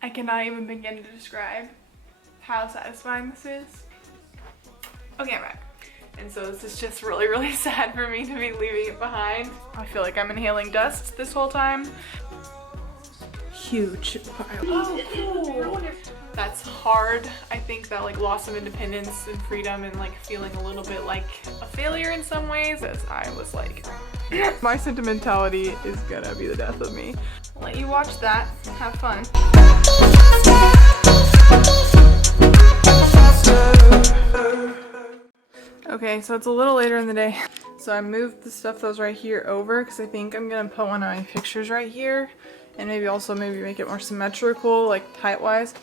I cannot even begin to describe how satisfying this is. Okay, I'm back. And so this is just really, really sad for me to be leaving it behind. I feel like I'm inhaling dust this whole time. Huge pile. Oh, cool. That's hard. I think that like loss of independence and freedom and like feeling a little bit like a failure in some ways, as I was like, my sentimentality is gonna be the death of me. I'll let you watch that. Have fun. Okay, so it's a little later in the day. So I moved the stuff that was right here over because I think I'm gonna put one of my pictures right here and maybe also make it more symmetrical, like height-wise.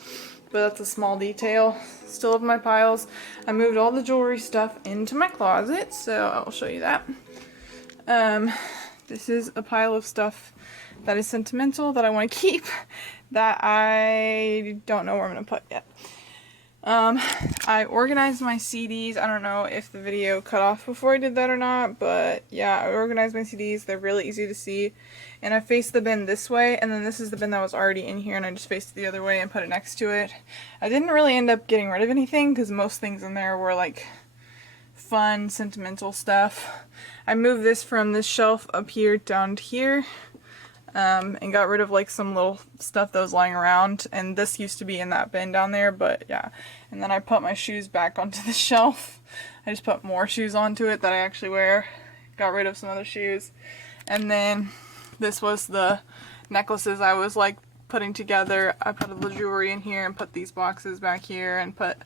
But that's a small detail. Still have my piles. I moved all the jewelry stuff into my closet, so I'll show you that. This is a pile of stuff that is sentimental that I want to keep that I don't know where I'm gonna put yet. I organized my CDs. I don't know if the video cut off before I did that or not, but yeah, I organized my CDs. They're really easy to see. And I faced the bin this way, and then this is the bin that was already in here, and I just faced it the other way and put it next to it. I didn't really end up getting rid of anything because most things in there were like fun, sentimental stuff. I moved this from this shelf up here down to here. And got rid of like some little stuff that was lying around, and this used to be in that bin down there, but yeah. And then I put my shoes back onto the shelf. I just put more shoes onto it that I actually wear. Got rid of some other shoes. And then this was the necklaces I was like putting together. I put the jewelry in here and put these boxes back here and put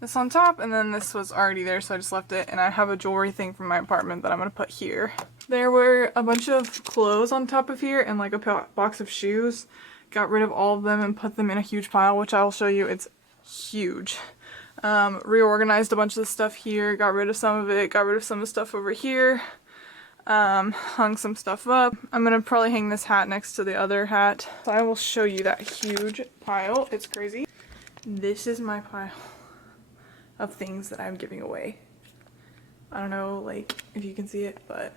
this on top, and then this was already there, so I just left it. And I have a jewelry thing from my apartment that I'm gonna put here. There were a bunch of clothes on top of here and like a box of shoes. Got rid of all of them and put them in a huge pile, which I'll show you. It's huge. Reorganized a bunch of the stuff here, got rid of some of it, got rid of some of the stuff over here. Hung some stuff up. I'm gonna probably hang this hat next to the other hat. So I will show you that huge pile. It's crazy. This is my pile of things that I'm giving away. I don't know like if you can see it, but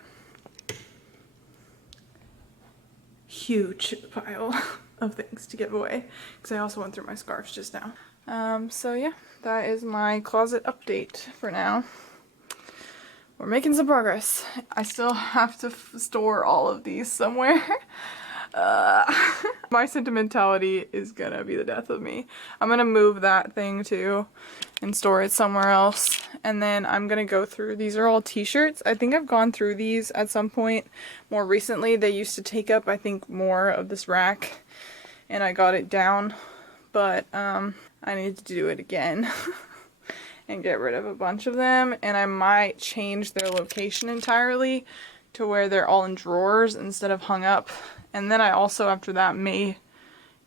huge pile of things to give away because I also went through my scarves just now. So yeah, that is my closet update for now. We're making some progress. I still have to store all of these somewhere. My sentimentality is gonna be the death of me. I'm gonna move that thing too and store it somewhere else. And then I'm gonna go through, these are all t-shirts. I think I've gone through these at some point more recently. They used to take up, I think, more of this rack and I got it down, but I need to do it again and get rid of a bunch of them. And I might change their location entirely to where they're all in drawers instead of hung up. And then I also, after that, may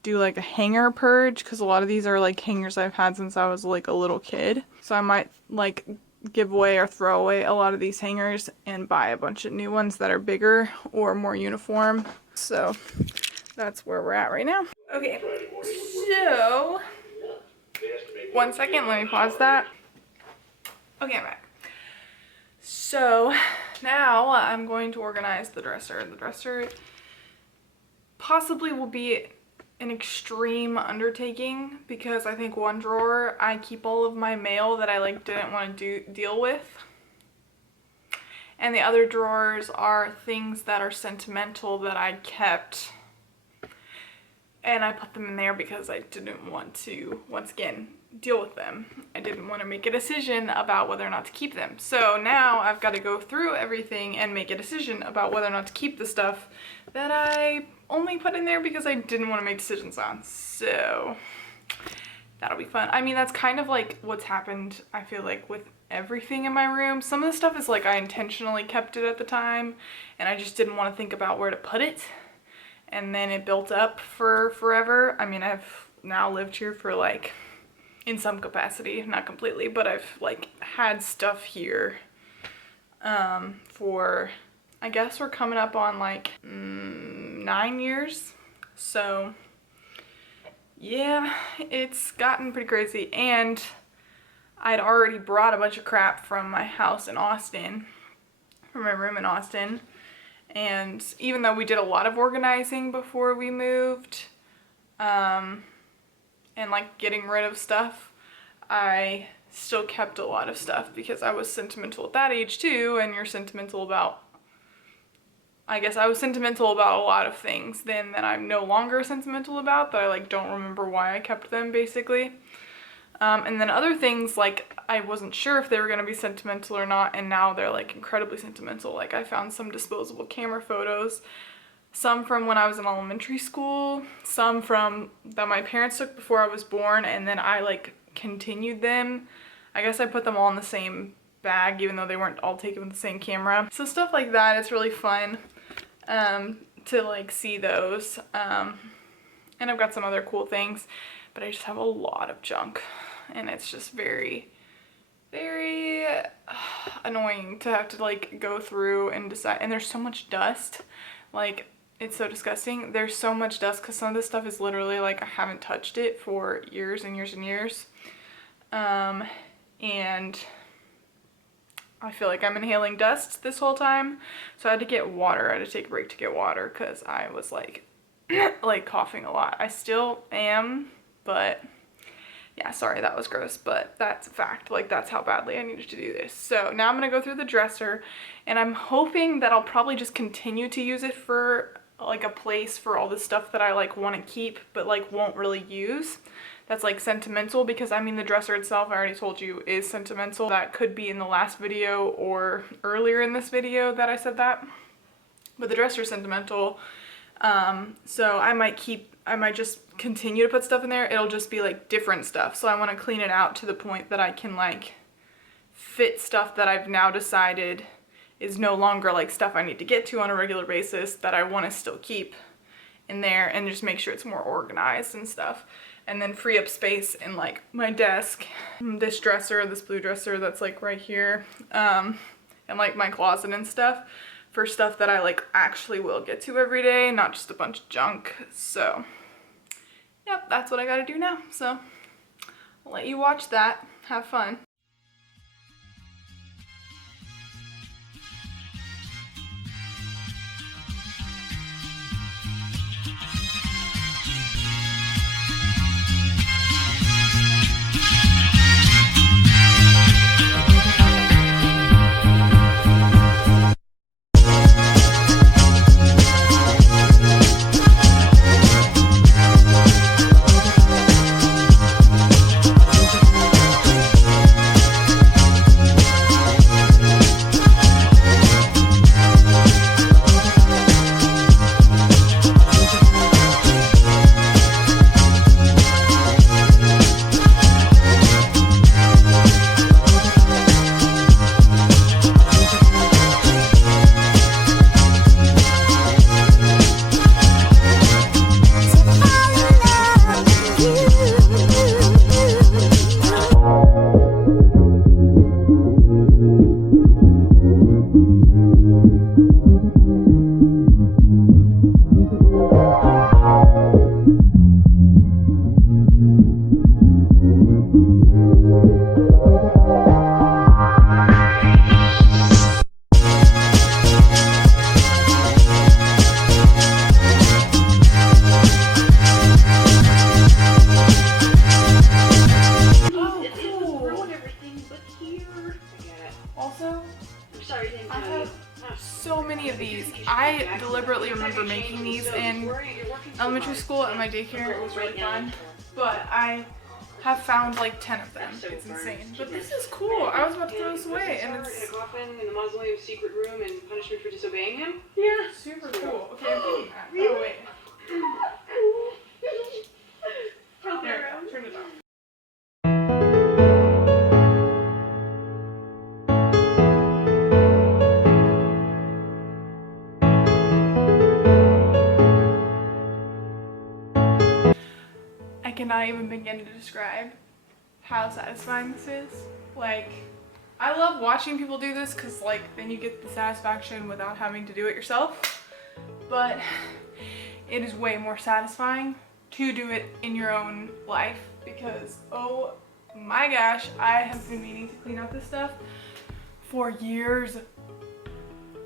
do like a hanger purge, because a lot of these are like hangers I've had since I was like a little kid. So I might like give away or throw away a lot of these hangers and buy a bunch of new ones that are bigger or more uniform. So that's where we're at right now. Okay, so 1 second, let me pause that. Okay, I'm back. So now I'm going to organize the dresser. The dresser possibly will be an extreme undertaking because I think one drawer I keep all of my mail that I like didn't want to deal with, and the other drawers are things that are sentimental that I kept, and I put them in there because I didn't want to, once again, deal with them. I didn't want to make a decision about whether or not to keep them. So now I've got to go through everything and make a decision about whether or not to keep the stuff that I only put in there because I didn't want to make decisions on. So that'll be fun. I mean, that's kind of like what's happened, I feel like, with everything in my room. Some of the stuff is like I intentionally kept it at the time and I just didn't want to think about where to put it, and then it built up for forever. I mean, I've now lived here for like, in some capacity, not completely, but I've like had stuff here for, I guess we're coming up on like 9 years. So yeah, it's gotten pretty crazy. And I'd already brought a bunch of crap from my house in Austin, from my room in Austin. And even though we did a lot of organizing before we moved, and like getting rid of stuff, I still kept a lot of stuff because I was sentimental at that age too, and you're sentimental about, I guess I was sentimental about a lot of things then that I'm no longer sentimental about, that I like don't remember why I kept them basically. And then other things, like I wasn't sure if they were going to be sentimental or not, and now they're like incredibly sentimental. Like I found some disposable camera photos, some from when I was in elementary school, some from that my parents took before I was born, and then I like continued them. I guess I put them all in the same bag even though they weren't all taken with the same camera. So stuff like that, it's really fun to like see those. And I've got some other cool things, but I just have a lot of junk, and it's just very, very annoying to have to like go through and decide. And there's so much dust, like it's so disgusting. There's so much dust because some of this stuff is literally like I haven't touched it for years and years and years. And I feel like I'm inhaling dust this whole time, so I had to get water. I had to take a break to get water because I was like like coughing a lot. I still am, but yeah, sorry, that was gross, but that's a fact. Like that's how badly I needed to do this. So now I'm gonna go through the dresser, and I'm hoping that I'll probably just continue to use it for like a place for all the stuff that I like want to keep but like won't really use. That's like sentimental, because I mean the dresser itself, I already told you, is sentimental. That could be in the last video or earlier in this video that I said that, but the dresser is sentimental. So I might just continue to put stuff in there. It'll just be like different stuff. So I want to clean it out to the point that I can like fit stuff that I've now decided is no longer like stuff I need to get to on a regular basis, that I want to still keep in there, and just make sure it's more organized and stuff. And then free up space in like my desk, this dresser, this blue dresser that's like right here, and like my closet and stuff, for stuff that I like actually will get to every day, not just a bunch of junk. So yep, that's what I gotta do now. So I'll let you watch that. Have fun. I deliberately remember making these in elementary school at my daycare. It was really fun, but I have found like 10 of them. It's insane. But this is cool. I was about to throw this away, and it's in a coffin in the mausoleum's secret room and punishment for disobeying him. Yeah, super cool. Okay, I'm doing that. Oh wait. There, turn it off. I cannot even begin to describe how satisfying this is. Like, I love watching people do this because like then you get the satisfaction without having to do it yourself, but it is way more satisfying to do it in your own life because oh my gosh, I have been meaning to clean out this stuff for years,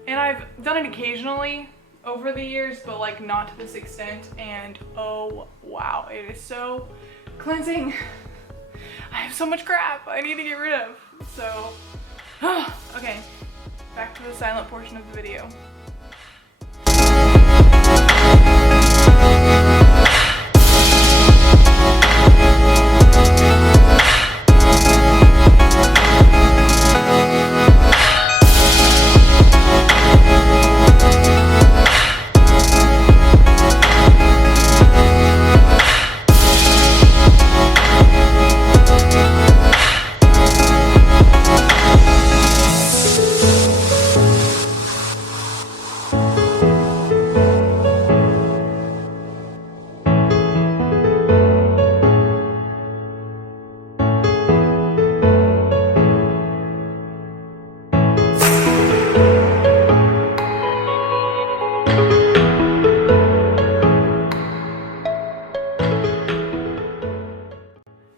and I've done it occasionally over the years, but like not to this extent. And oh wow, it is so cleansing. I have so much crap I need to get rid of. So, okay, back to the silent portion of the video.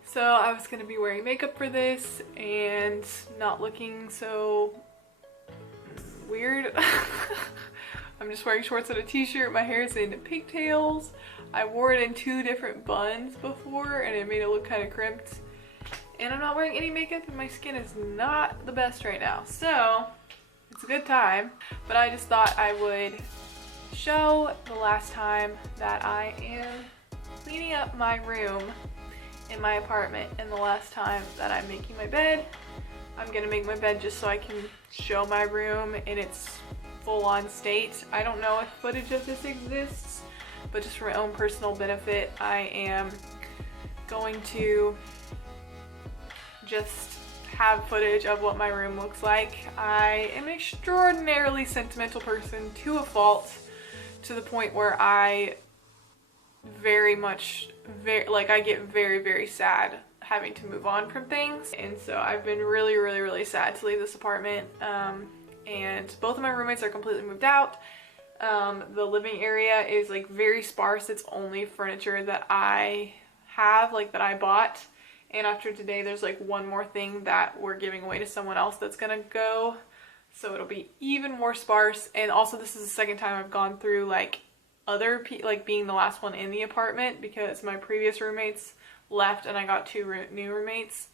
So I was gonna be wearing makeup for this and not looking so weird. I'm just wearing shorts and a t-shirt. My hair is in pigtails. I wore it in 2 different buns before and it made it look kind of crimped. And I'm not wearing any makeup and my skin is not the best right now. So it's a good time. But I just thought I would show the last time that I am cleaning up my room in my apartment and the last time that I'm making my bed. I'm gonna make my bed just so I can show my room in its full-on state. I don't know if footage of this exists, but just for my own personal benefit, I am going to just have footage of what my room looks like. I am an extraordinarily sentimental person to a fault, to the point where I I get very sad having to move on from things. And so I've been really sad to leave this apartment. And both of my roommates are completely moved out. The living area is like very sparse. It's only furniture that I have, like that I bought. And after today, there's like one more thing that we're giving away to someone else that's gonna go. So it'll be even more sparse. And also this is the second time I've gone through like being the last one in the apartment because my previous roommates left and I got 2 new roommates.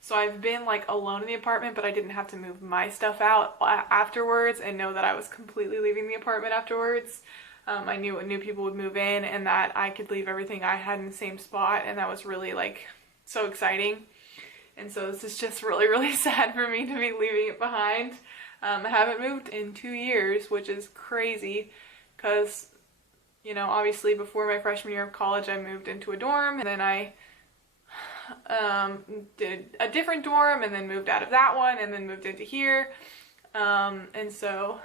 So I've been like alone in the apartment, but I didn't have to move my stuff out afterwards and know that I was completely leaving the apartment afterwards. I knew new people would move in and that I could leave everything I had in the same spot, and that was really like so exciting. And so this is just really sad for me to be leaving it behind. I haven't moved in 2 years, which is crazy because, you know, obviously before my freshman year of college, I moved into a dorm, and then I did a different dorm and then moved out of that one and then moved into here. And so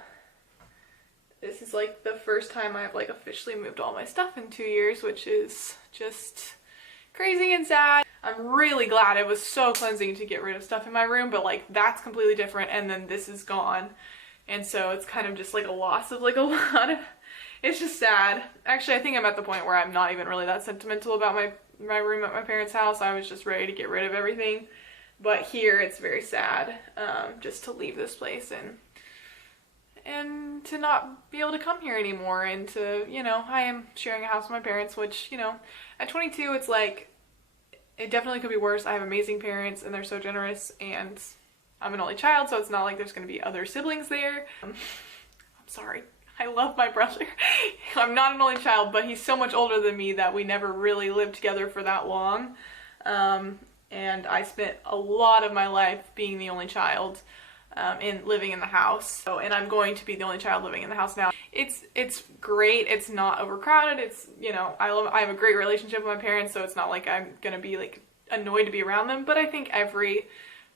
this is like the first time I've like officially moved all my stuff in 2 years, which is just crazy and sad. I'm really glad. It was so cleansing to get rid of stuff in my room, but like that's completely different, and then this is gone. And so it's kind of just like a loss of like a lot of, it's just sad. Actually, I think I'm at the point where I'm not even really that sentimental about my room at my parents' house. I was just ready to get rid of everything. But here it's very sad, just to leave this place and to not be able to come here anymore, and to, you know, I am sharing a house with my parents, which, you know, at 22 it's like, it definitely could be worse. I have amazing parents and they're so generous, and I'm an only child, so it's not like there's going to be other siblings there. I'm sorry. I love my brother. I'm not an only child, but he's so much older than me that we never really lived together for that long. And I spent a lot of my life being the only child in living in the house. So, and I'm going to be the only child living in the house now. It's great. It's not overcrowded. It's, you know, I have a great relationship with my parents, so it's not like I'm gonna be like annoyed to be around them. But I think every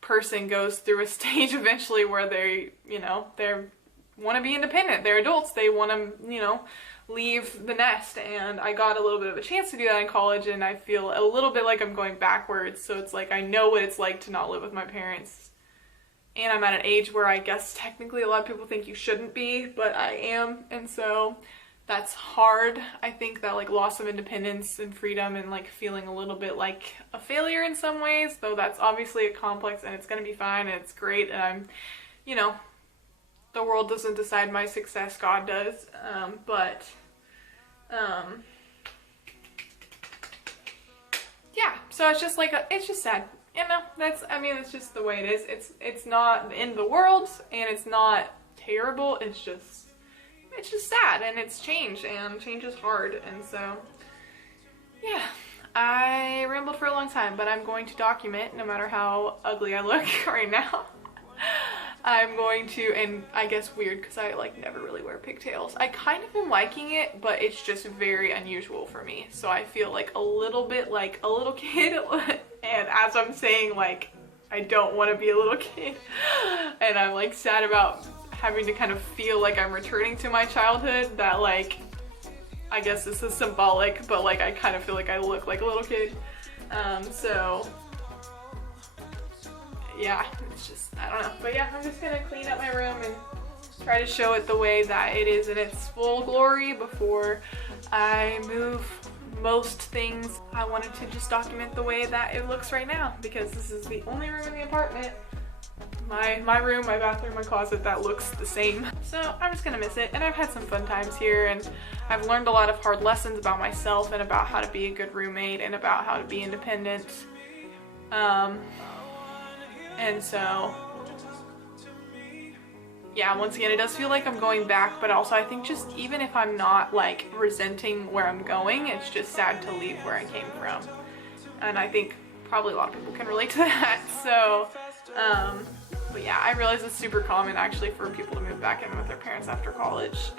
person goes through a stage eventually where they, you know, they're want to be independent. They're adults. They want to, you know, leave the nest. And I got a little bit of a chance to do that in college, and I feel a little bit like I'm going backwards. So it's like I know what it's like to not live with my parents. And I'm at an age where I guess technically a lot of people think you shouldn't be, but I am. And so that's hard. I think that like loss of independence and freedom and like feeling a little bit like a failure in some ways, though that's obviously a complex, and it's going to be fine and it's great. And I'm, you know, the world doesn't decide my success, God does. Yeah, So it's just like, it's just sad. You know, I mean, it's just the way it is. It's not the end of the world, and it's not terrible. It's just sad, and it's change, and change is hard. And so, yeah, I rambled for a long time, but I'm going to document no matter how ugly I look right now. I'm going to, and I guess weird because I like never really wear pigtails. I kind of am liking it, but it's just very unusual for me. So I feel like a little bit like a little kid. And as I'm saying, like, I don't want to be a little kid. And I'm like sad about having to kind of feel like I'm returning to my childhood, that like, I guess this is symbolic, but like I kind of feel like I look like a little kid. So yeah, it's just, I don't know. But yeah, I'm just gonna clean up my room and try to show it the way that it is in its full glory before I move most things. I wanted to just document the way that it looks right now, because this is the only room in the apartment, my room, my bathroom, my closet, that looks the same. So I'm just gonna miss it, and I've had some fun times here, and I've learned a lot of hard lessons about myself and about how to be a good roommate and about how to be independent. And so, yeah, once again, it does feel like I'm going back, but also I think just even if I'm not like resenting where I'm going, it's just sad to leave where I came from. And I think probably a lot of people can relate to that. So, but yeah, I realize it's super common actually for people to move back in with their parents after college.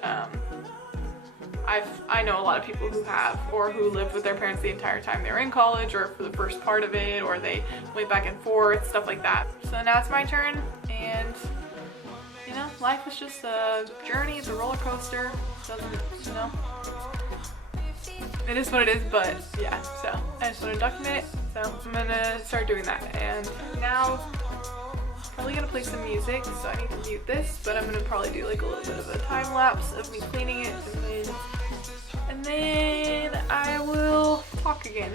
I know a lot of people who have, or who lived with their parents the entire time they were in college, or for the first part of it, or they went back and forth, stuff like that. So now it's my turn, and you know, life is just a journey, it's a roller coaster. Doesn't, you know, it is what it is, but yeah, so I just want to document it, so I'm gonna start doing that. And now probably gonna play some music, so I need to mute this, but I'm gonna probably do like a little bit of a time lapse of me cleaning it, and then I will talk again.